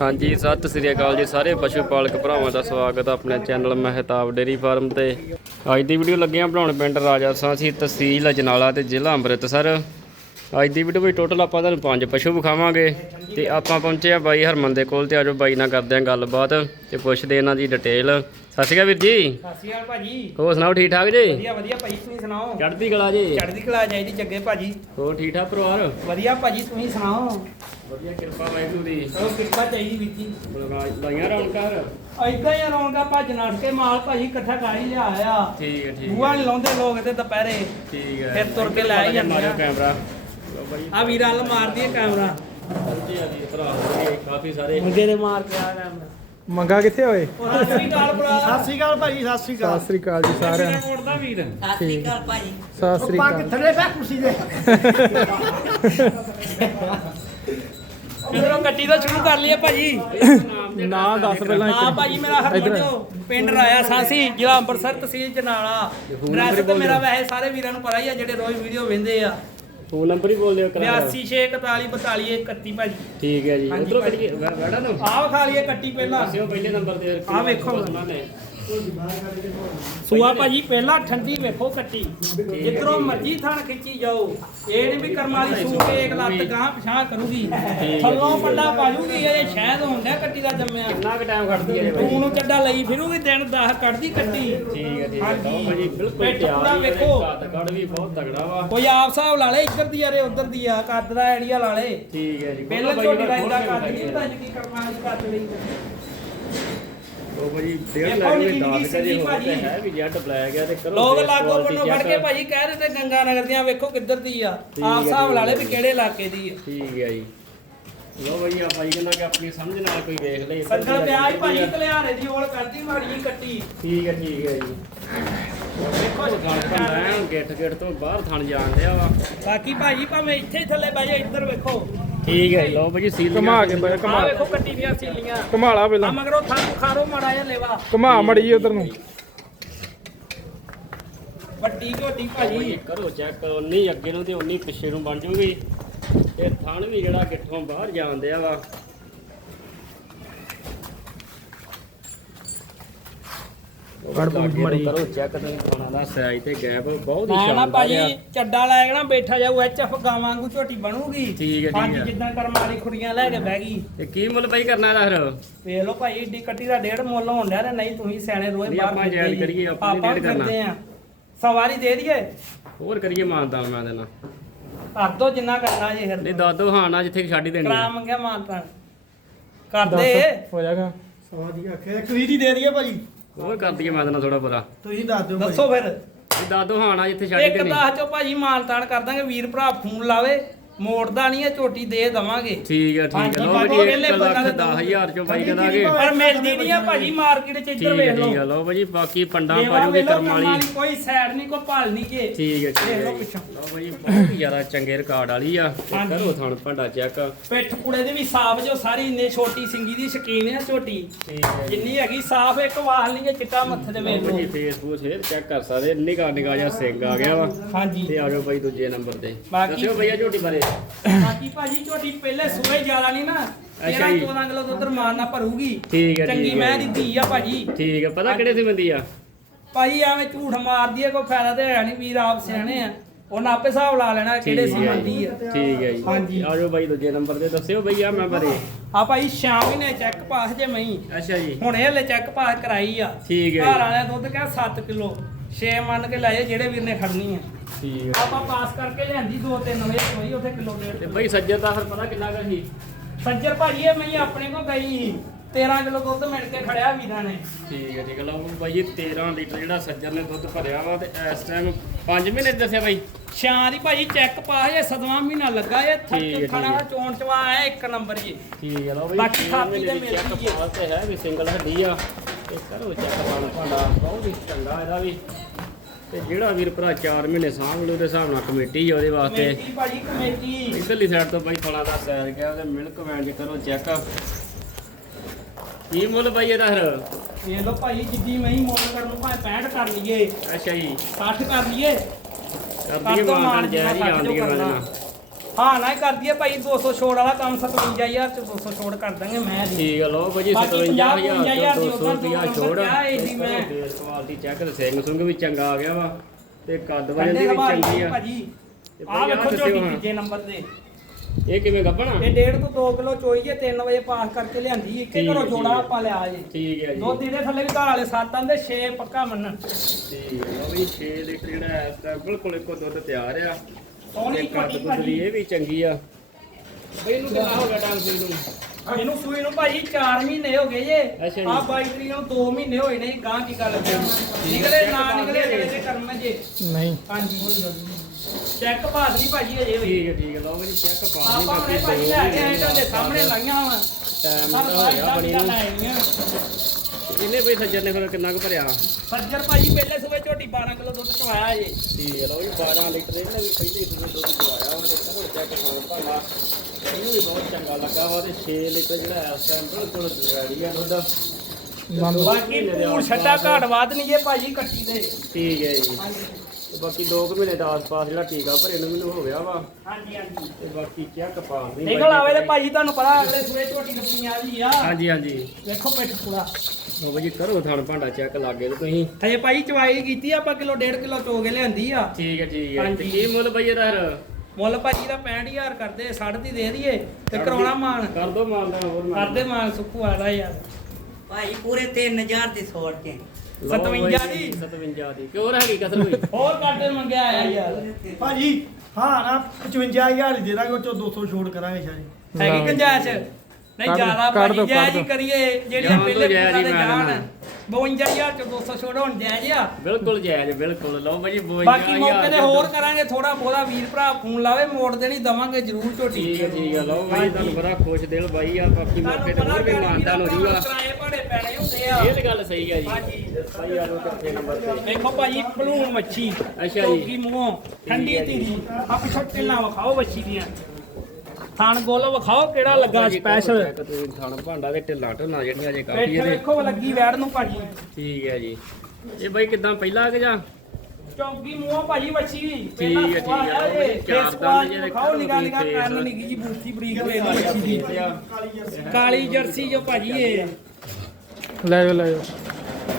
ਹਾਂਜੀ, ਸਤਿ ਸ੍ਰੀ ਅਕਾਲ ਜੀ ਸਾਰੇ ਪਸ਼ੂ ਪਾਲਕ ਭਰਾਵਾਂ ਦਾ ਸਵਾਗਤ ਹੈ ਆਪਣੇ ਚੈਨਲ ਮਹਿਤਾਬ ਡੇਰੀ ਫਾਰਮ ਤੇ। ਅੱਜ ਦੀ ਵੀਡੀਓ ਲੱਗੇ ਆ ਬਣਾਉਣ ਪਿੰਡ ਰਾਜਾ ਸਾਂਸੀ ਤਹਿਸੀਲ ਅਜਨਾਲਾ ਤੇ ਜ਼ਿਲ੍ਹਾ ਅੰਮ੍ਰਿਤਸਰ। ਅੱਜ ਦੀ ਵੀਡੀਓ ਵਿੱਚ ਟੋਟਲ ਆਪਾਂ ਤੁਹਾਨੂੰ ਪੰਜ ਪਸ਼ੂ ਵਿਖਾਵਾਂਗੇ ਤੇ ਆਪਾਂ ਪਹੁੰਚੇ ਆ ਬਾਈ ਹਰਮਨ ਦੇ ਕੋਲ ਤੇ ਆਜੋ ਬਾਈ ਨਾਲ ਕਰਦੇ ਆ ਗੱਲਬਾਤ ਤੇ ਪੁੱਛਦੇ ਇਹਨਾਂ ਦੀ ਡਿਟੇਲ ਸਤਿ ਸ਼੍ਰੀ ਅਕਾਲ ਵੀਰ ਜੀ। ਸਤਿ ਸ਼੍ਰੀ ਅਕਾਲ ਭਾਜੀ। ਹੋਰ ਸੁਣਾਓ ਠੀਕ ਠਾਕ ਜੀ? ਵਧੀਆ ਵਧੀਆ ਭਾਜੀ ਤੁਸੀਂ ਸੁਣਾਓ? ਚੜ੍ਹਦੀ ਕਲਾ ਜੀ। ਚੜ੍ਹਦੀ ਕਲਾ ਚਾਹੀਦੀ ਜੱਗੇ ਭਾਜੀ। ਹੋਰ ਠੀਕ ਠਾਕ ਪਰਿਵਾਰ? ਵਧੀਆ ਭਾਜੀ ਤੁਸੀਂ ਸੁਣਾਓ? ਵਧੀਆ ਕਿਰਪਾ ਵਾਹਿਗੁਰੂ ਦੀ। ਉਹ ਕਿਰਪਾ ਚਾਹੀਦੀ ਵੀਰ ਜੀ। ਲਾਈਆਂ ਰੌਣਕਾਂ ਐਦਾਂ ਹੀ ਰੌਣਗਾ ਭੱਜ ਨੱਠ ਕੇ ਮਾਲ ਭਾਜੀ ਇਕੱਠਾ ਕਰ ਹੀ ਲਿਆ ਆ ਠੀਕ ਹੈ ਠੀਕ ਬੂਆ ਲਾਉਂਦੇ ਲੋਕ ਤੇ ਦੁਪਹਿਰੇ। ਠੀਕ ਹੈ। ਫਿਰ ਤੁਰ ਕੇ ਲੈ ਹੀ ਜਾਂਦੇ ਆ। ਕੈਮਰਾ। ਆ ਵੀਰ ਮਾਰਦੀ ਹੈ ਕੈਮਰਾ। ਪਹੁੰਚੇ ਆ ਜੀ ਕਾਫੀ ਸਾਰੇ। ਮੁੰਡੇ ਦੇ ਮਾਰ ਕੇ ਆ ਕੈਮਰਾ। ਮੰਗਾ ਕਿੱਥੇ ਹੋਏ ਉਹ ਸਤਿ ਸ਼੍ਰੀ ਅਕਾਲ ਭਰਾ ਸਤਿ ਸ੍ਰੀ ਅਕਾਲ ਭਾਈ ਸਤਿ ਸ੍ਰੀ ਅਕਾਲ ਸਤਿ ਸ੍ਰੀ ਅਕਾਲ ਜੀ ਸਾਰਿਆਂ ਨੂੰ। ਕੋਟਦਾ ਵੀਰ ਸਤਿ ਸ੍ਰੀ ਅਕਾਲ ਭਾਜੀ ਸਤਿ ਸ੍ਰੀ ਅਕਾਲ ਥੱਲੇ ਬੈ ਕੁਰਸੀ ਦੇ ਇਧਰੋਂ ਗੱਡੀ ਤੋਂ ਸ਼ੁਰੂ ਕਰ ਲਈਏ ਭਾਜੀ। ਨਾ ਦੱਸ ਪਹਿਲਾਂ ਹਾਂ ਭਾਜੀ ਮੇਰਾ ਹਰਮਨਜੋ ਪਿੰਡ ਰਾਇਆ ਸਾਂਸੀ ਜ਼ਿਲ੍ਹਾ ਅੰਮ੍ਰਿਤਸਰ ਤਹਿਸੀਲ ਜਨਾਲਾ। ਐਡਰੈਸ ਤੇ ਮੇਰਾ ਵੈਸੇ ਸਾਰੇ ਵੀਰਾਂ ਨੂੰ ਪਤਾ ਹੀ ਆ ਜਿਹੜੇ ਰੋਜ਼ ਵੀਡੀਓ ਵੇਂਦੇ ਆ। ਫੋਨ ਨੰਬਰ ਹੀ ਬੋਲ ਦਿਓ ਕਰਾ 8641424131 ਭਾਜੀ। ਠੀਕ ਹੈ ਜੀ। ਹਾਂਜੀ ਉਧਰੋਂ ਭਾਈ। ਕਰੀਏ ਵੜਾ ਨਾ। ਆਹ ਖਾ ਲਈਏ ਕੱਟੀ ਪਹਿਲਾਂ। ਦੱਸਿਓ ਪਹਿਲੇ ਨੰਬਰ ਤੇ ਫਿਰ ਆਹ ਵੇਖੋ। ਉਹਨਾਂ ਨੇ। ਸੂਆ ਭਾਜੀ ਪਹਿਲਾਂ ਠੰਡੀ ਵੇਖੋ ਕੱਟੀ। ਜਿੱਧਰੋਂ ਮਰਜ਼ੀ ਥਣ ਖਿੱਚੀ ਜਾਓ। ਇਹ ਨਹੀਂ ਵੀ ਕਰਮ ਵਾਲੀ ਸੂ ਕੇ ਇੱਕ ਲੱਤ ਗਾਂ ਪਛਾਂ ਕਰੂਗੀ। ਥੱਲੋਂ ਪੱਲਾ ਪਾਜੂਗੀ ਇਹ ਸ਼ਾਇਦ ਹੁੰਦਾ ਕੱਟੀ ਦਾ ਜੰਮਿਆ। ਕਿੰਨਾ ਕੁ ਟਾਈਮ ਖੜਦੀ ਹੈ ਤੂੰ ਨੂੰ ਚੱਡਾ ਲਈ ਫਿਰੂਗੀ ਦਿਨ 10 ਕੱਢਦੀ ਕੱਟੀ। ਠੀਕ ਹੈ ਠੀਕ ਹੈ ਭਾਜੀ ਬਿਲਕੁਲ ਤਿਆਰ ਵੇਖੋ। ਕੱਦ ਵੀ ਬਹੁਤ ਤਗੜਾ ਵਾ। ਕੋਈ ਆਪ ਹਿਸਾਬ ਲਾ ਲੇ ਇੱਧਰ ਦੀ ਆਰੇ ਉੱਧਰ ਦੀ ਆ ਕੱਦ ਦਾ ਆਈਡੀਆ ਲਾ ਲੇ। ਠੀਕ ਹੈ ਜੀ। ਪਹਿਲਾਂ ਬਾਈ ਝੋਟੀ ਦਾ ਕੱਦ ਨਹੀਂ ਹੁੰਦਾ ਜੀ ਕਰਮਾਂ ਦੀ ਕੱਦ ਲਈ। ਲਓ ਭਾਜੀ ਡੇਢ ਦੇਖੋ ਲੱਖ ਨਿੱਕੀ ਦੇ ਨਿੱਕੀ 10 ਕਦੇ ਸਿੰਗੀ ਹੋਰ ਤੇ ਭਾਜੀ। ਹੈ ਵੀ ਜੱਟ ਬਲੈਕ ਹੈ ਤੇ ਕਰੋ ਲੋਕ face ਲਾਗੋ quality ਬੰਨੋ ਫੜ check। ਕੇ ਭਾਜੀ ਕਹਿ ਰਹੇ ਤੇ ਗੰਗਾ ਨਗਰ ਦੀਆਂ ਵੇਖੋ ਕਿੱਧਰ ਦੀ ਆ। ਠੀਕ ਆਪ ਹੈ, ਹਿਸਾਬ ਲਾ ਲੇ ਠੀਕ ਵੀ ਹੈ। ਕਿਹੜੇ ਇਲਾਕੇ ਦੀ ਆ। ਠੀਕ ਹੈ ਜੀ। ਲੋ ਭਾਈ ਆ ਭਾਈ ਕਹਿੰਦਾ ਕਿ ਆਪਣੀ ਸਮਝ ਨਾਲ ਕੋਈ ਵੇਖ ਲੇ ਸੰਗਲ ਪਿਆਜ ਭਾਜੀ ਕਲਿਆਰੇ ਦੀ ਓਲ ਕਰਦੀ ਮਾੜੀ ਜਿਹੀ ਕੱਟੀ। ਠੀਕ ਹੈ ਠੀਕ ਹੈ ਜੀ। ਵੇਖੋ ਥਣ ਭੰਦਾ ਐਨ ਗਿੱਠ ਗਿੱਠ ਤੋਂ ਬਾਹਰ ਥਣ ਜਾਣ ਡਿਆ ਵਾ। ਬਾਕੀ ਭਾਜੀ ਭਾਵੇਂ ਇੱਥੇ ਥੱਲੇ ਬਹਿ ਜਾ ਇੱਧਰ ਵੇਖੋ। ਠੀਕ ਹੈ ਲੋ ਭਾਜੀ ਸੀਲ ਘੁਮਾ ਕੇ ਬੈ ਆ ਘੁਮਾ। ਵੇਖੋ ਕੱਟੀ ਦੀਆਂ ਸੀਲੀਆਂ। ਘੁਮਾਲਾ ਆ ਪਹਿਲਾਂ ਮਗਰੋਂ ਥਾਂ ਖਾਰੋ ਮਾੜਾ ਜਿਹਾ ਲੈਵਾ। ਘੁਮਾ ਮੜੀ ਉਧਰ ਨੂੰ। ਵੱਡੀ ਝੋਟੀ ਭਾਜੀ। ਕਰੋ ਚੈੱਕ ਉਨੀ ਅੱਗੇ ਨੂੰ ਤੇ ਉਨੀ ਪਿੱਛੇ ਨੂੰ ਬਣ ਜੂਗੀ। ਤੇ ਥਣ ਵੀ ਜਿਹੜਾ ਗਿੱਠੋਂ ਬਾਹਰ ਜਾਣ ਡਿਆ ਵਾ। ਫੜ ਲਾਗੇ ਨੂੰ ਮੜੀ। ਕਰੋ ਚੈੱਕ ਤੇ ਥਾਣਾ ਦਾ ਸਾਈਜ਼ ਤੇ ਗੈਪ ਬਹੁਤ ਹੀ ਨਾ ਨਾ ਸ਼ਾਨਦਾਰ ਭਾਜੀ ਆ। ਚੱਡਾ ਲੈ ਕੇ ਨਾ ਬੈਠਾ ਜਾਊ ਐਚਐਫ ਗਾਵਾਂ ਵਾਂਗੂ ਝੋਟੀ ਬਣੂਗੀ। ਠੀਕ ਹੈ, ਠੀਕ ਹਾਂਜੀ ਹੈ। ਜਿੱਦਾਂ ਕਰਮ ਵਾਲੀ ਖੁਰੀਆਂ ਲੈ ਕੇ ਬਹਿ ਗਈ। ਤੇ ਕੀ ਮੁੱਲ ਭਾਈ ਕਰਨਾ ਇਹਦਾ ਫਿਰ? ਵੇਖ ਲਓ ਭਾਈ ਏਡੀ ਕੱਟੀ ਦਾ ਡੇਢ ਮੁੱਲ ਹੋਣ ਡਿਆ ਤੇ ਨਹੀਂ ਤੁਸੀਂ ਸਿਆਣੇ ਰੋਜ਼ ਨਹੀਂ, ਬਾਹਰ ਆਪਾਂ ਫਿਰਦੇ ਜਾਇਜ਼ ਜੀ। ਕਰੀਏ, ਆਪਾਂ ਨੀ ਆਪਾਂ ਡੇਢ ਕਰਨਾ। ਫਿਰਦੇ ਆ। ਸਵਾਰੀ ਦੇ ਦਈਏ? ਹੋਰ ਕਰੀਏ ਮਾਨਦਾਨ ਮੈਂ ਦੇਣਾ ਕਰ ਦੋ ਜਿੰਨਾ ਕਰਨਾ ਜੇ ਫਿਰ। ਨਹੀਂ ਦਾਦੋ ਹਾਂ ਨਾ ਜਿੱਥੇ ਛੱਡ ਹੀ ਦੇਣੀ ਕਰਾ ਆ। ਮੰਗਿਆ ਕਰਦੇ ਦੱਸ ਹੋ ਜਾਗਾ ਸਵਾਦੀ ਇੱਕ ਦੀ ਦੇ ਦਈਏ ਭਾਜੀ। ਹੋਰ ਕਰ ਦਈਏ ਮੈਂ ਦੇਣਾ ਥੋੜਾ ਬਰਾ ਤੁਸੀਂ ਦੱਸ ਦਿਓ ਦੱਸੋ ਫਿਰ। ਨਹੀਂ ਦਾਦੋ ਹਾਂ ਨਾ ਜਿੱਥੇ ਛੱਡ ਇੱਕ ਦੇਣੀ ਦਸ ਚੋਂ ਭਾਜੀ ਮਾਨਤਾਨ ਕਰ ਦਾਂਗੇ ਵੀਰ ਭਰਾ ਫੋਨ ਲਾਵੇ। ਮੋੜਦਾ ਨਹੀਂ ਇਹ ਝੋਟੀ ਦੇ ਦਵਾਂਗੇ। ਠੀਕ ਹੈ ਠੀਕ ਹਾਂਜੀ, ਹੈ ਲੋ ਬਾਕੀ ਜੀ ਵਿਹਲੇ 1 ਲੱਖ ਬੰਦਾ ਤੇ 10000 ਚੋਂ ਭਾਈ ਠੰਡੀ ਕਹਿੰਦਾ ਕਿ ਚੀਜ਼ ਪਰ ਮਿਲਦੀ ਨਹੀਂ ਆ ਭਾਜੀ ਮਾਰਕੀਟ 'ਚ ਠੀਕ ਇੱਧਰ ਵੇਖ ਠੀਕ ਹੈ ਲਓ। ਲੋ ਭਾਜੀ ਬਾਕੀ ਪੰਡਾਂ ਪਾਜੂਗੇ ਵੇਲੋ ਕਰਮ ਵਾਲੀ ਕੋਈ ਸਾਈਡ ਨਹੀਂ ਕੋਈ ਭਾਲ ਨਹੀਂ ਜੇ ਠੀਕ ਹੈ ਠੀਕ ਲਓ ਜੀ। ਪਿੱਛੋਂ। ਲਓ ਭਾਜੀ ਬਹੁਤ ਜ਼ਿਆਦਾ ਚੰਗੇ ਰਿਕਾਰਡ ਵਾਲੀ ਆ। ਕਰੋ ਥਣ ਭਾਂਡਾ ਚੈੱਕ। ਪਿੱਠ ਕੁੜੇ ਦੀ ਵੀ ਸਾਫ਼ ਜੋ ਸਾਰੀ ਇੰਨੇ ਛੋਟੀ ਸਿੰਗੀ ਦੀ ਸ਼ਕੀਨ ਹੈ ਝੋਟੀ। ਜੀ। ਜਿੰਨੀ ਹੈਗੀ ਸਾਫ਼ ਇੱਕ ਵਾਲ ਨਹੀਂ ਜੇ ਚਿੱਟਾ ਮੱਥੇ ਤੇ ਵੇਖ ਲਓ। ਲਓ ਜੀ ਫੇਸਬੁੱਕ ਫੇਰ ਚੈੱਕ ਕਰ ਸਕਦੇ। ਨਿਕਾ ਨਿਕਾ ਜਿਹਾ ਸਿੰਘ ਆ ਗਿਆ ਵਾ। ਹਾਂਜੀ। ਤੇ ਆ ਜਾਓ ਭਾਈ ਦੂਜੇ ਨੰਬਰ ਤੇ। ਬਾਕੀ- ਦੱਸਿਓ ਭਈਆ ਝੋਟੀ ਬਾਰੇ। ਬਾਕੀ ਭਾਜੀ ਝੋਟੀ ਪਹਿਲੇ ਸੂਏ ਜ਼ਿਆਦਾ ਨਹੀਂ ਨਾ ਅੱਛਾ 13 ਜੀ। 14 ਕਿਲੋ ਦੁੱਧ ਮਾਰਨਾ ਭਰੂਗੀ। ਠੀਕ ਹੈ, ਚੰਗੀ ਠੀਕ ਹੈ। ਮੈਂ ਦੀ ਧੀ ਆ ਭਾਜੀ। ਠੀਕ ਹੈ ਪਤਾ ਕਿਹੜੇ ਸੀ ਬੰਦੀ ਆ? ਭਾਜੀ ਐਵੇਂ ਝੂਠ ਮਾਰਦੀ ਹੈ ਕੋਈ ਫਾਇਦਾ ਤੇ ਹੈ ਨਹੀਂ ਵੀਰ ਆਪ ਸਿਆਣੇ ਆ। ਉਹਨਾਂ ਆਪੇ ਹਿਸਾਬ ਲਾ ਲੈਣਾ ਕਿਹੜੇ ਠੀਕ ਹੈ ਆ। ਠੀਕ ਹੈ ਜੀ। ਹਾਂਜੀ। ਆ ਜਾਓ ਭਾਈ ਦੂਜੇ ਨੰਬਰ ਤੇ ਦੱਸਿਓ ਭਈਆ ਮੈਂ ਬਾਰੇ। ਆ ਭਾਈ ਸ਼ਾਮ ਹੀ ਨੇ ਚੈੱਕ ਪਾਸ ਜੇ ਮਈ ਅੱਛਾ ਜੀ। ਹੁਣ ਇਹ ਹਲੇ ਚੈੱਕ ਪਾਸ ਕਰਾਈ ਆ। ਠੀਕ ਹੈ ਘਰ ਜੀ। ਵਾਲਿਆਂ ਦੁੱਧ ਕਿਹਾ 7 ਕਿਲੋ। 6 ਮੰਨ ਕੇ ਲੈ ਜਾ ਜਿਹੜੇ ਵੀਰ ਨੇ ਖੜਨੀ ਆ। ਠੀਕ ਹੈ ਆਪਾਂ ਪਾਸ ਕਰਕੇ ਲਿਆਂਦੀ ਦੋ ਤਿੰਨ ਵਜੇ ਹੋਈ ਉੱਥੇ ਕਿਲੋ ਡੇਢ ਤੇ ਭਾਈ ਸੱਜਰ ਦਾ ਫਿਰ ਪਤਾ ਕਿੰਨਾ ਕੁ ਸੀ? ਸੱਜਰ ਭਾਜੀ ਇਹ ਮੈਂ ਆਪਣੇ ਕੋ ਗਈ ਸੀ। 13 ਕਿਲੋ ਦੁੱਧ ਮਿਲ ਕੇ ਖੜਿਆ ਵੀਰਾਂ ਨੇ। ਠੀਕ ਹੈ ਠੀਕ ਹੈ ਲਓ ਭਾਈ ਜੀ 13 ਲੀਟਰ ਜਿਹੜਾ ਸੱਜਰ ਨੇ ਦੁੱਧ ਭਰਿਆ ਵਾ ਤੇ ਇਸ ਟਾਈਮ 5 ਮਹੀਨੇ ਦੱਸਿਆ ਭਾਈ ਸ਼ਾਂ ਦੀ ਭਾਜੀ ਚੈੱਕ ਪਾਸ ਇਹ ਸਦਵਾਂ ਮਹੀਨਾ ਲੱਗਾ ਇਹ ਠੀਕ ਹੈ। ਚੋਣ ਚਵਾ ਆਇਆ ਇੱਕ ਨੰਬਰ ਜੀ। ਠੀਕ ਹੈ ਲਓ ਭਾਈ ਬਾਕੀ ਛੇ ਮਹੀਨੇ ਤੇ ਦੀ ਮਿਲ ਚੈੱਕ ਗਈ ਹੈ। ਪਾਸ ਤੇ ਹੈ ਵੀ ਸਿੰਗਲ ਹੱਡੀ ਆ। ਤੇ ਕਰੋ ਚੈੱਕ ਪਾਣ ਭਾਂਡਾ ਬਹੁਤ ਹੀ ਚੰਗਾ ਇਹਦਾ ਵੀ। ਤੇ ਜਿਹੜਾ ਵੀਰ ਭਰਾ 4 ਮਹੀਨੇ ਸਾਂਭ ਲੂ ਦੇ ਹਿਸਾਬ ਨਾਲ ਕਮੇਟੀ ਆ ਉਹਦੇ ਵਾਸਤੇ। ਕਮੇਟੀ ਭਾਜੀ ਕਮੇਟੀ। ਇਧਰਲੀ ਸਾਈਡ ਤੋਂ ਬਾਈ ਫਲਾਂ ਦਾ ਸੈਰ ਗਿਆ ਤੇ ਮਿਲਕ ਚ ਕਰੋ ਚੈੱਕ ਕੀ ਮੁੱਲ ਬਾਈ ਇਹਦਾ ਫਿਰ? ਇਹ ਲੋ ਭਾਈ ਜਿੱਦੀ ਮੈਂ ਹੀ ਮੁੱਲ ਕਰਨ ਨੂੰ ਭਾਵੇਂ 65 ਕਰ ਲਈਏ। ਅੱਛਾ ਜੀ। 60 ਕਰ ਲਈਏ। ਕਰਦੀ ਮਾਨ ਮਾਨ ਜੈ ਜਿੰਨਾ ਜੀ ਸੱਠ ਆਉਂਦੀ ਹੈ ਹਾਂ ਨਾ ਹੀ ਕਰ ਦਈਏ ਭਾਈ 200 ਛੋੜ ਵਾਲਾ ਕੰਮ 57000 ਚ 200 ਛੋੜ ਕਰ ਦਾਂਗੇ ਮੈਂ ਠੀਕ ਆ ਲਓ ਭਾਜੀ ਬਾਕੀ 57000 ਪੰਜਾਹ ਤੋਂ 200 ਦੀ ਰੁਪਿਆ ਉੱਦਾਂ ਛੋੜ। ਕਿਆ ਇਹਦੀ ਮੈਂ। ਕੁਆਲਿਟੀ ਚੈੱਕ ਤੇ ਸਿੰਘ ਸੁੰਗ ਵੀ ਚੰਗਾ ਆ ਗਿਆ ਵਾ। ਤੇ ਕੱਦ ਵਜਨ ਕੰਡੇ ਦੀ ਵੀ ਹਵਾਰੀ ਚੰਗੀ ਆ। ਭਾਜੀ ਤੇ ਆ ਭਾਈ ਆਹ ਵੇਖੋ ਦੱਸਿਓ ਝੋਟੀ ਹਾਂ। ਤੀਜੇ ਨੰਬਰ ਤੇ। ਇਹ ਕਿਵੇਂ ਗੱਭਣਾ ਇਹ ਡੇਢ ਤੋਂ 2 ਕਿਲੋ ਚੋਈ ਜੇ 3 ਵਜੇ ਪਾਸ ਕਰਕੇ ਲਿਆਂਦੀ ਇੱਕੇ ਠੀਕ ਘਰੋਂ ਹੈ, ਜੋੜਾ ਠੀਕ ਹੈ। ਆਪਾਂ ਲਿਆ ਜੇ। ਠੀਕ ਹੈ ਜੀ। ਦੁੱਧ ਇਹਦੇ ਥੱਲੇ ਵੀ ਘਰ ਵਾਲੇ 7 ਆਂਦੇ 6 ਪੱਕਾ ਮੰਨਣ। ਠੀਕ ਹੈ ਲਓ ਵੀ 6 ਲੀਟਰ ਜਿਹੜਾ ਹੈ ਇਸ ਟਾਈਮ ਬਿਲਕੁਲ ਇੱਕੋ ਦੁੱਧ ਤਿਆਰ ਆ। ਸੋਹਣੀ ਦੀ ਭਾਜੀ। ਇਹ ਵੀ ਚੰਗੀ ਆ। ਬਈ ਇਹਨੂੰ ਕਿੰਨਾ ਹੋ ਗਿਆ ਟਾਈਮ ਸੀ ਨੂੰ? ਇਹਨੂੰ ਸੂਈ ਨੂੰ ਭਾਜੀ 4 ਮਹੀਨੇ ਹੋ ਗਏ ਜੇ। ਅੱਛਾ ਜੀ। ਆ 22 ਤਰੀਕ ਨੂੰ 2 ਮਹੀਨੇ ਹੋਏ ਨੇ ਗਾਂ ਕੀ ਗੱਲ ਹੈ ਨਿਕਲੇ ਨਾ ਨਿਕਲੇ ਅਗਲੇ ਦੇ ਕਰਮ ਜੇ। ਨਹੀਂ। ਹਾਂਜੀ। ਚੈੱਕ ਪਾਸ ਨਹੀਂ ਭਾਜੀ ਅਜੇ ਹੋਈ। ਠੀਕ ਹੈ ਠੀਕ ਹੈ ਲਓ ਵੀ ਚੈੱਕ ਪਾ ਆਪਾਂ ਆਪਣੇ ਭਾਜੀ ਲੈ ਕੇ ਆਏ ਤੁਹਾਡੇ ਸਾਹਮਣੇ ਲਾਈਆਂ ਵਾ। ਟਾਈਮ ਤਾਂ ਹੋ ਗਿਆ ਬਣੀ ਨੂੰ ਇਹਨੇ ਬਈ ਸੱਜਣ ਨੇ ਫਿਰ ਕਿੰਨਾ ਕੁ ਭਰਿਆ? ਸੱਜਰ ਭਾਜੀ ਪਹਿਲੇ ਸਵੇਰ ਝੋਟੀ 12 ਕਿਲੋ ਦੁੱਧ ਚਵਾਇਆ ਜੇ। ਠੀਕ ਹੈ ਲਓ ਜੀ 12 ਲੀਟਰ ਇਹਨੇ ਵੀ ਪਹਿਲੇ ਹੀ ਦੁੱਧ ਦਵਾਇਆ ਉਹਨੇ ਕਰੋ ਚੈੱਕ ਕਰੋ ਭਾਲਾ ਇਹਨੂੰ ਵੀ ਬਹੁਤ ਚੰਗਾ ਲੱਗਾ ਵਾ ਤੇ 6 ਲੀਟਰ ਜਿਹੜਾ ਇਸ ਟਾਈਮ ਬਿਲਕੁਲ ਰੈਡੀ ਆ ਦੁੱਧ। ਬਾਕੀ ਪੂਰ ਛੱਡਾ ਘਾਟ ਬਾਦ ਨਹੀਂ ਜੇ ਭਾਜੀ ਕੱਟੀ ਦੇ ਠੀਕ ਹੈ ਜੀ। ਤੇ ਬਾਕੀ 2 ਮਹੀਨੇ ਦਾ ਆਸ-ਪਾਸ ਜਿਹੜਾ ਟੀਕਾ ਭਰੇ ਨੂੰ ਮੈਨੂੰ ਹੋ ਗਿਆ ਵਾ। ਹਾਂਜੀ ਹਾਂਜੀ। ਤੇ ਬਾਕੀ ਚੈੱਕ ਪਾ ਦੀ ਨਿਕਲ ਆਵੇ ਤੇ ਭਾਜੀ ਤੁਹਾਨੂੰ ਪਤਾ ਅਗਲੇ ਸਵੇਰ ਝੋਟੀ ਕੱਪਣੀ ਆ ਜੀ ਆ। ਹਾਂਜੀ ਹਾਂਜੀ। ਦੇਖੋ ਪਿੱਠ ਪੂਰਾ। ਲਓ ਬਾਜੀ ਕਰੋ ਥਣ ਭਾਂਡਾ ਚੈੱਕ ਲੱਗੇ ਤੇ ਤੁਸੀਂ। ਹਜੇ ਭਾਜੀ ਚਵਾਈ ਕੀਤੀ ਆ, ਆਪਾਂ ਕਿਲੋ ਡੇਢ ਕਿਲੋ ਚੋ ਕੇ ਲਿਆਂਦੀ ਆ। ਠੀਕ ਹੈ ਠੀਕ ਹੈ। ਤੇ ਹਾਂਜੀ। ਕੀ ਮੁੱਲ ਬਈ ਇਹਦਾ ਫਿਰ? ਮੁੱਲ ਭਾਜੀ ਦਾ 65000 ਕਰਦੇ 60 ਦੀ ਦੇ ਦਈਏ ਤੇ ਕਰਾਉਣਾ ਮਾਨ ਕਰ ਦੋ ਮਾਨਦਾਨ ਹੋਰ ਮਾਨ ਕਰਦੇ ਮਾਨ ਸੁੱਕੂ ਆਦਾ ਯਾਰ। ਭਾਈ ਪੂਰੇ 3000 ਦੀ ਛੋੜ ਕੇ। 57 ਦੀ। 57 ਦੀ। ਕਿਉਂ ਹੈਗੀ ਕਸਰ ਕੋਈ ਹੋਰ ਕਰਦੇ ਮੰਗਿਆ ਆ ਯਾਰ। ਭਾਜੀ ਹਾਂ ਨਾ 55000 ਹੀ ਦੇ ਦਾਂਗੇ ਉਹ ਚੋਂ 200 ਛੋੜ ਕਰਾਂਗੇ ਸ਼ਾਇਦ। ਹੈਗੀ ਕੰਜਾਇਸ਼? ਨਹੀਂ ਜ਼ਿਆਦਾ ਭਾਜੀ ਜਾਇਜ਼ ਹੀ। ਕਰੀਏ ਜਿਹੜੀਆਂ ਪਹਿਲੇ ਪੁੱਤਾਂ ਦੇ ਜਾਣ। ਕਹਿੰਦਾ। 52000 ਚ 200 ਛੋੜ ਹੁਣ ਜਾਇਜ਼ ਆ। ਬਿਲਕੁਲ ਜਾਇਜ਼ ਬਿਲਕੁਲ। ਲਓ ਬਾਜੀ 52 ਬਾਕੀ ਮੌਕੇ ਤੇ ਹੋਰ ਕਰਾਂਗੇ ਥੋੜਾ ਬੋਦਾ ਵੀਰ ਭਰਾ ਫੋਨ ਲਾਵੇ ਮੋੜ ਦੇਣੀ ਦਵਾਂਗੇ ਜ਼ਰੂਰ ਝੋਟੀ। ਠੀਕ ਹੈ ਠੀਕ ਹੈ। ਲਓ ਬਾਈ ਤੁਹਾਨੂੰ ਬੜਾ ਖੁਸ਼ ਦਿਲ ਬਾਈ ਆ ਬਾਕੀ ਮੌਕੇ ਤੇ ਹੋਰ ਵੀ ਮਾਨਦਾਨ ਹੋ ਜੂਗਾ ਕਿਰਾਏ ਭਾੜੇ ਪੈਣੇ ਹੁੰਦੇ ਆ। ਇਹ ਤੇ ਗੱਲ ਸਹੀ ਹੈ ਜੀ। ਹਾਂਜੀ। ਬਾਈ ਆ ਲੋ ਚੌਥੇ ਨੰਬਰ ਤੇ। ਦੇਖੋ ਭਾਜੀ ਭਲੂਣ ਮੱਛੀ ਅੱਛਾ ਜੀ। ਚੌਕੀ ਮੂੰਹੋਂ ਠੰਡੀ। ਧੀਰੀ। ਆ ਪਿਛੋ ਢਿੱਲਾਂ ਵਿਖਾਓ ਮੱਛੀ ਦੀਆਂ। ਥਣ ਗੋਲ ਵਿਖਾਓ ਕਿਹੜਾ ਲੱਗਾ ਸਪੈਸ਼ਲ ਥਣ ਭਾਂਡਾ ਦੇ ਢਿੱਲਾ ਢੁੱਲਾ ਜਿਹੜੀਆਂ ਜੇ ਕਾਫੀ ਇਹਦੇ ਵੇਖੋ ਲੱਗੀ ਵੈੜ ਨੂੰ ਭਾਜੀ। ਠੀਕ ਹੈ ਜੀ। ਇਹ ਬਾਈ ਕਿਦਾਂ ਪਹਿਲਾਂ ਆ ਕੇ ਜਾਂ? ਚੌਕੀ ਮੂੰਹੋਂ ਭਾਜੀ ਮੱਛੀ ਠੀਕ ਹੈ, ਠੀਕ ਹੈ। ਚਾਰ ਦੰਦ ਜਿਹੜੇ ਵਿਖਾਓ ਨਿਗਾ ਨਿਗਾ ਫੇਸ। ਕੰਨ ਨਿੱਗੀ ਜੀ ਬੂਥੀ ਬਰੀਕ ਵੇਖ ਲਓ ਮੱਛੀ ਦੀ ਕਾਲੀ ਜਰਸੀ ਜੋ ਭਾਜੀ ਇਹ। ਲੈ ਜਾਓ ਲੈ ਜਾਓ।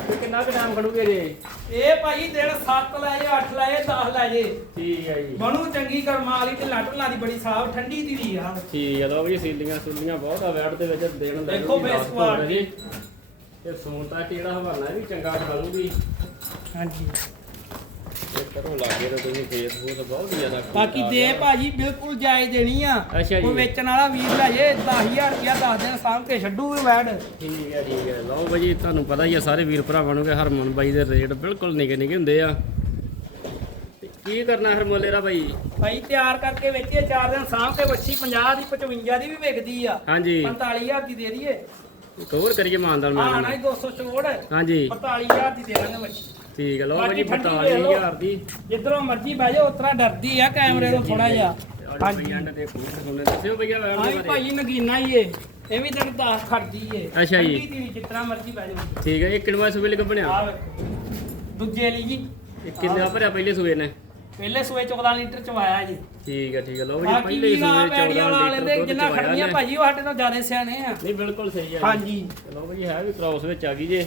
ਤੇ ਕਿੰਨਾ ਕੁ ਟਾਈਮ ਖੜੂਗੇ ਜੇ? ਇਹ ਭਾਜੀ ਦਿਨ 7 ਲੈ ਜੇ 8 ਲੈ ਜੇ 10 ਲੈ ਜੇ। ਠੀਕ ਹੈ ਜੀ। ਬਣੂ ਚੰਗੀ ਕਰਮਾ ਵਾਲੀ ਤੇ ਲੱਟਲਾਂ ਦੀ ਬੜੀ ਸਾਫ਼ ਠੰਡੀ ਦੀ ਆ। ਠੀਕ ਹੈ ਲਓ ਵੀ ਸੀਲੀਆਂ ਸੁਲੀਆਂ ਬਹੁਤ ਆ ਵੈਟ ਦੇ ਵਿੱਚ ਦੇਣ ਲੈ ਦੇਖੋ ਬੇਸ ਕੁਆਲਿਟੀ। ਤੇ ਸੋਨ ਤਾਂ ਜਿਹੜਾ ਇਹ ਵੀ ਚੰਗਾ ਖੜੂਗੀ ਹਾਂਜੀ। ਤੇ ਕਰੋ ਲਾਗੇ ਤੇ ਤੁਸੀਂ ਫੇਸਬੁੱਕ ਬਹੁਤ ਜ਼ਿਆਦਾ ਬਾਕੀ ਦੇ ਭਾਜੀ ਬਿਲਕੁਲ ਜਾਇਜ਼ ਦੇਣੀ ਆ। ਅੱਛਾ ਜੀ। ਕੋਈ ਵੇਚਣ ਵਾਲਾ ਵੀਰ ਲੈ ਜੇ 10000 ਰੁਪਇਆ 10 ਦਿਨ ਸਾਂਭ ਕੇ ਛੱਡੂ ਇਹ ਵੈੜ। ਠੀਕ ਹੈ ਠੀਕ ਹੈ। ਲਓ ਬਾਈ ਤੁਹਾਨੂੰ ਪਤਾ ਹੀ ਆ ਸਾਰੇ ਵੀਰ ਭਰਾਵਾਂ ਨੂੰ ਕਿ ਹਰਮਨ ਬਾਈ ਦੇ ਰੇਟ ਬਿਲਕੁਲ ਨਿੱਕੇ ਨਿੱਕੇ ਹੁੰਦੇ ਆ। ਤੇ ਕੀ ਕਰਨਾ ਹਰਮੋਲੇ ਦਾ ਬਾਈ? ਭਾਈ ਤਿਆਰ ਕਰਕੇ ਵੇਚੀਏ 4 ਦਿਨ ਸਾਂਭ ਕੇ ਵੱਛੀ 50 ਦੀ 55 ਦੀ ਵੀ ਵਿਕਦੀ ਆ। ਹਾਂਜੀ। 45000 ਦੀ ਦੇ ਦਈਏ। ਹੋਰ ਕਰੀਏ ਮਾਨਦਾਨ ਹਾਂ ਮਾਨ ਹੀ 200 ਛੋੜ ਹਾਂਜੀ। 45000 ਦੀ ਦੇ ਦਾਂਗੇ ਵੱਛੀ। ਠੀਕ ਹੈ ਲਓ ਬਾਕੀ ਬਾਈ ਠੰਡੀ ਦੇਖ ਲਓ। 45000 ਦੀ ਜਿੱਧਰੋਂ ਮਰਜ਼ੀ ਬਹਿ ਜਾਓ ਉਤਰਾ ਡਰਦੀ ਆ ਕੈਮਰੇ ਤੋਂ ਥੋੜਾ ਜਿਹਾ। ਹਾਂਜੀ ਹਾਂਜੀ ਦੇ ਖੂਨ ਸੁਣਨੇ ਦੱਸਿਓ ਭਈਆ ਹਾਂ ਵੀ ਭਾਜੀ ਨਗੀਨਾ ਹੀ ਏ। ਇਹ ਵੀ ਤੈਨੂੰ ਦਾਸ ਖੜਦੀ ਏ। ਅੱਛਾ ਜੀ। ਠੰਡੀ ਜਿਸ ਤਰ੍ਹਾਂ ਮਰਜ਼ੀ ਬਹਿ ਜਾਓ। ਠੀਕ ਹੈ ਇਹ ਕਿੰਨਵਾ ਸੂਬੇ ਲਈ ਬਣਿਆ ਆ ਵੇਖੋ। ਦੂਜੇ ਲਈ ਜੀ। ਇਹ ਕਿੰਨਾ ਭਰਿਆ ਪਹਿਲੇ ਸੂਬੇ ਨੇ? ਪਹਿਲੇ ਸੂਏ 14 ਲੀਟਰ ਚਵਾਇਆ ਜੀ। ਠੀਕ ਹੈ ਠੀਕ ਹੈ ਲਓ ਜੀ ਬਾਕੀ ਪਹਿਲੇ ਵੀ ਆ ਸੂਬੇ ਪੈੜੀਆਂ 14 ਵਾਲੇ ਲੀਟਰ ਦੇ ਦੁੱਧ ਜਿੰਨਾ ਚਵਾਇਆ ਖੜਨੀਆਂ ਨੇ। ਭਾਜੀ ਉਹ ਸਾਡੇ ਤੋਂ ਜ਼ਿਆਦਾ ਸਿਆਣੇ ਆ। ਨਹੀਂ ਬਿਲਕੁਲ ਸਹੀ ਹੈ ਜੀ। ਹਾਂਜੀ। ਚਲੋ ਭਾਜੀ ਹੈ ਵੀ ਕ੍ਰਾਸ ਵਿੱਚ ਆ ਗਈ ਜੇ।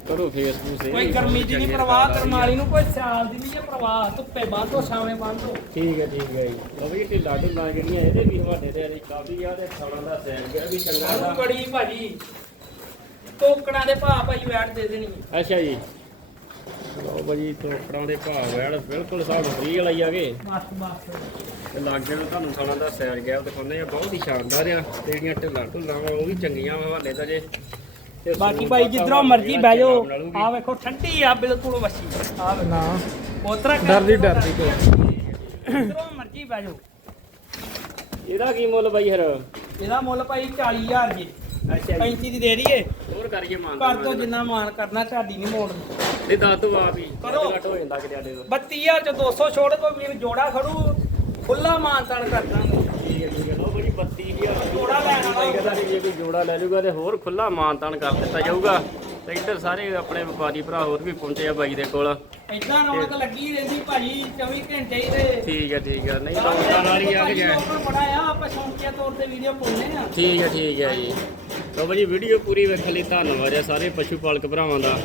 ਕਰੋ ਫੇਸਬੁੱਕ ਕੋਈ ਗਰਮੀ ਦੀ ਨਹੀਂ ਪਰਵਾਹ ਕਰਮਾਲੀ ਨੂੰ ਕੋਈ ਸਿਆਲ ਦੀ ਨਹੀਂ ਪਰਵਾਹ। ਧੁੱਪੇ ਬਾਂਧੋ ਛਾਵੇਂ ਬਾਂਧੋ ਠੀਕ ਹੈ ਠੀਕ ਹੈ ਜੀ। ਵੀ ਢਿੱਲਾ ਢੁੱਲਾ ਜਿਹੜੀਆਂ ਇਹਦੇ ਵੀ ਤੇ ਅਰੇ ਕਾਫੀ ਆ ਤੇ ਖਾਣਾ ਦਾ ਸੈਰ ਗਿਆ ਵੀ ਚੰਗਾ ਸਾਨੂੰ ਦਾ ਬੜੀ ਭਾਜੀ ਟੋਕੜਾਂ ਦੇ ਭਾਅ ਭਾਜੀ ਵੈਟ ਦੇ ਦੇਣੀ। ਅੱਛਾ ਜੀ। ਲਓ ਭਾਜੀ ਟੋਕੜਾਂ ਦੇ ਭਾਅ ਵੈੜ ਬਿਲਕੁਲ ਹਿਸਾਬ ਫਰੀ ਹੀ ਆਗੇ ਬਸ ਬਸ। ਤੇ ਲਾਗੇ ਨੂੰ ਤੁਹਾਨੂੰ ਖਾਣਾ ਦਾ ਸੈਰ ਗਿਆ ਦਿਖਾਉਂਦੇ ਆ ਬਹੁਤ ਹੀ ਸ਼ਾਨਦਾਰ ਆ। ਤੇ ਜਿਹੜੀਆਂ ਢਿੱਲਾ ਢੁੱਲਾ ਉਹ ਵੀ ਚੰਗੀਆਂ ਹਵਾਲੇ ਤਾਂ ਜੇ। ਬਾਕੀ ਭਾਈ ਜਿੱਧਰੋਂ ਮਰਜ਼ੀ ਬਹਿ ਜਾਓ। ਆ ਵੇਖੋ ਠੰਡੀ ਆ ਬਿਲਕੁਲ ਵਸੀ ਆ ਨਾ। ਉਤਰਾ ਡਰਦੀ ਡਰਦੀ ਕੋਈ। ਜਿੱਧਰੋਂ ਮਰਜ਼ੀ ਬਹਿ ਜਾਓ। ਇਹਦਾ ਕੀ ਮੁੱਲ ਬਾਈ ਹਰ ਇਹਦਾ ਮੁੱਲ ਭਾਈ 40000 ਜੀ। ਅੱਛਾ 35 ਦੀ ਦੇ ਦਈਏ। ਹੋਰ ਕਰੀਏ ਮਾਨ ਕਰ ਤੋਂ। ਜਿੰਨਾ ਮਾਨ ਕਰਨਾ ਢਾਡੀ ਨਹੀਂ ਮੋੜਨੀ। ਨਹੀਂ ਦੱਸ ਦੋ ਆਪ ਹੀ ਕਰੋ। ਘੱਟ ਹੋ ਜਾਂਦਾ ਕਿਤੇ ਆਡੇ ਤੋਂ। 32000 ਚ 200 ਛੋੜ ਕੋਈ ਵੀਰ ਜੋੜਾ ਖੜੂ। ਖੁੱਲਾ ਮਾਨ ਤਾਨ ਕਰ ਜੇ ਕੋਈ ਜੋੜਾ ਲੈ ਲੂਗਾ ਤੇ ਹੋਰ ਖੁੱਲਾ ਮਾਨਤਾਨ ਕਰ ਦਿੱਤਾ ਜਾਊਗਾ। ਤੇ ਇੱਧਰ ਸਾਰੇ ਆਪਣੇ ਵਪਾਰੀ ਭਰਾ ਹੋਰ ਵੀ ਪਹੁੰਚੇ ਆ ਬਾਈ ਦੇ ਕੋਲ। ਇਦਾਂ ਰੌਣਕ ਲੱਗੀ ਰਹਿੰਦੀ ਭਾਜੀ 24 ਘੰਟੇ ਹੀ ਤੇ। ਠੀਕ ਹੈ ਠੀਕ ਹੈ ਨਹੀਂ ਰੌਣਕਾਂ ਨਾਲ ਹੀ ਆ ਕੇ ਜਾਏ ਬੜਾ ਆ ਆਪਾਂ ਸ਼ੌਂਕੀਆ ਤੌਰ ਤੇ ਵੀਡੀਓ ਪਾਉਂਦੇ ਆ। ਠੀਕ ਹੈ ਠੀਕ ਹੈ ਜੀ। ਤਾਂ ਬਾਈ ਵੀਡੀਓ ਪੂਰੀ ਵੇਖਣ ਲਈ ਧੰਨਵਾਦ ਹੈ ਸਾਰੇ ਪਸ਼ੂ ਪਾਲਕ ਭਰਾਵਾਂ ਦਾ।